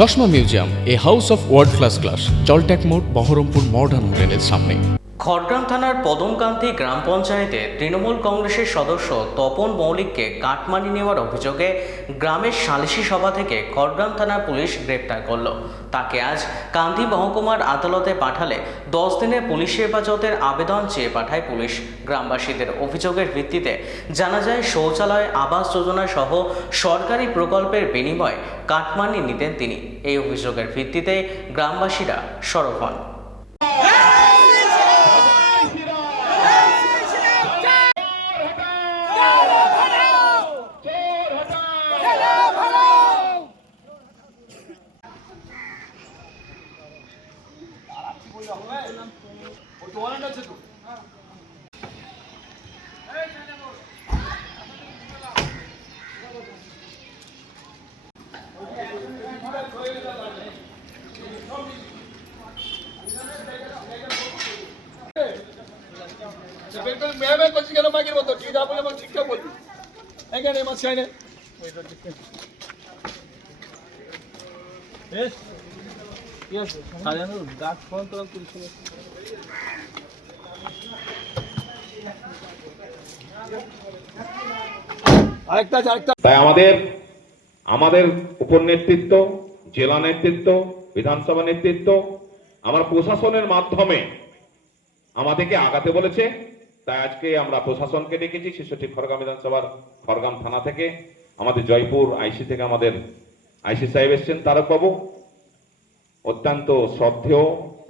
চশমা museum, a house of world class, জলট্যাক মোড়, বহরমপুর মডার্ন হোটেলের সামনে। খড়গ্রাম থানার পদমকান্তি গ্রাম পঞ্চায়েতে তৃণমূল কংগ্রেসের সদস্য তপন মৌলিককে কাটমানি নেওয়ার অভিযোগে গ্রামের সালিশি সভা থেকে খড়গ্রাম থানার পুলিশ গ্রেপ্তার করল। তাকে আজ কান্দি মহকুমার আদালতে পাঠালে 10 দিনের পুলিশ হেফাজতের আবেদন চেয়ে পাঠায় পুলিশ। গ্রামবাসীদের অভিযোগের ভিত্তিতে জানা যায়, শৌচালয় আবাস যোজনা সহ সরকারি প্রকল্পের বিনিময়ে কাটমানি নিতেন তিনি। এই অভিযোগের ভিত্তিতে গ্রামবাসীরা সরব হন। बिल्कुल मैं कुछ कहना मांगी मत ठीक आप बोले मैं ठीक क्या बोलती है क्या नहीं मत चाहिए यस यस सारे ना डाक फोन तो पुलिस আরেকটা তাই আমাদের উপর নেতৃত্ব, জেলা নেতৃত্ব, বিধানসভা নেতৃত্ব, আমার প্রশাসনের মাধ্যমে আমাদেরকে আগাতে বলেছে। তাই আজকে আমরা প্রশাসনকে ডেকেছি। 66 খড়গ্রাম বিধানসভার খড়গ্রাম থানা থেকে আমাদের জয়পুর আইসি থেকে আমাদের আইসি সাহেব এসেছেন, তারক বাবু, অত্যন্ত শ্রদ্ধেয়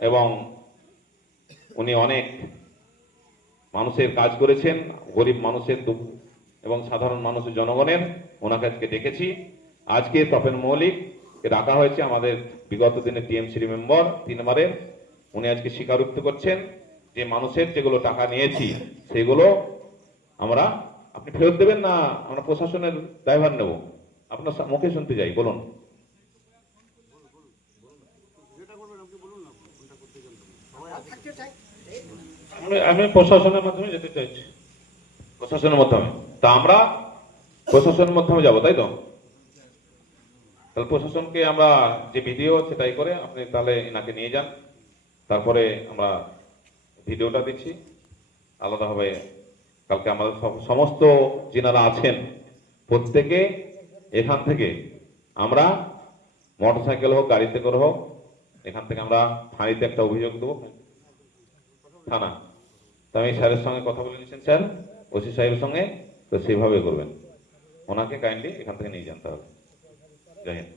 এবং উনি অনেক মানুষের কাজ করেছেন, গরিব মানুষের দুঃখ এবং সাধারণ মানুষের জনগণের। ওনাকে আজকে ডেকেছি। আজকে তপন মৌলিককে ডাকা হয়েছে, আমাদের বিগত দিনে টিএমসি মেম্বার 3 বারের। উনি আজকে স্বীকারোক্তি করছেন যে মানুষের যেগুলো টাকা নিয়েছি সেগুলো আপনি ফেরত দেবেন না আমরা প্রশাসনের দায়ভার নেব। আপনার মুখে শুনতে যাই, বলুন। আমি প্রশাসনের মাধ্যমে যেতে চাইছি, প্রশাসনের মাধ্যমে। তা আমরা প্রশাসনের মাধ্যমে যাব, তাই তো? তাহলে প্রশাসনকে আমরা যে ভিডিও সেটাই করে আপনি তাহলে এনাকে নিয়ে যান। তারপরে আমরা ভিডিওটা দিচ্ছি আলাদাভাবে। কালকে আমাদের সমস্ত যিনারা আছেন প্রত্যেকে এখান থেকে আমরা মোটরসাইকেল হোক, গাড়িতে করে হোক, এখান থেকে আমরা থানাতে একটা অভিযোগ দেবো, থানা। তো আমি স্যারের সঙ্গে কথা বলে নিয়েছেন, স্যার ওসি সাহেবের সঙ্গে, তো সেইভাবে করবেন। ওনাকে কাইন্ডলি এখান থেকে নিয়ে যান তাহলে। জয় হিন্দ।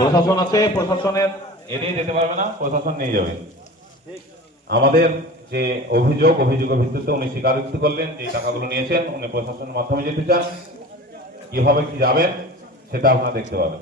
প্রশাসন আছে, প্রশাসনের এড়িয়ে যেতে পারবে না, প্রশাসন নিয়ে যাবে। আমাদের যে অভিযোগের ভিত্তিতে উনি স্বীকারোক্তি করলেন যে টাকাগুলো নিয়েছেন, উনি প্রশাসনের মাধ্যমে যেতে চান। কিভাবে কি যাবেন সেটা আপনারা দেখতে পাবেন।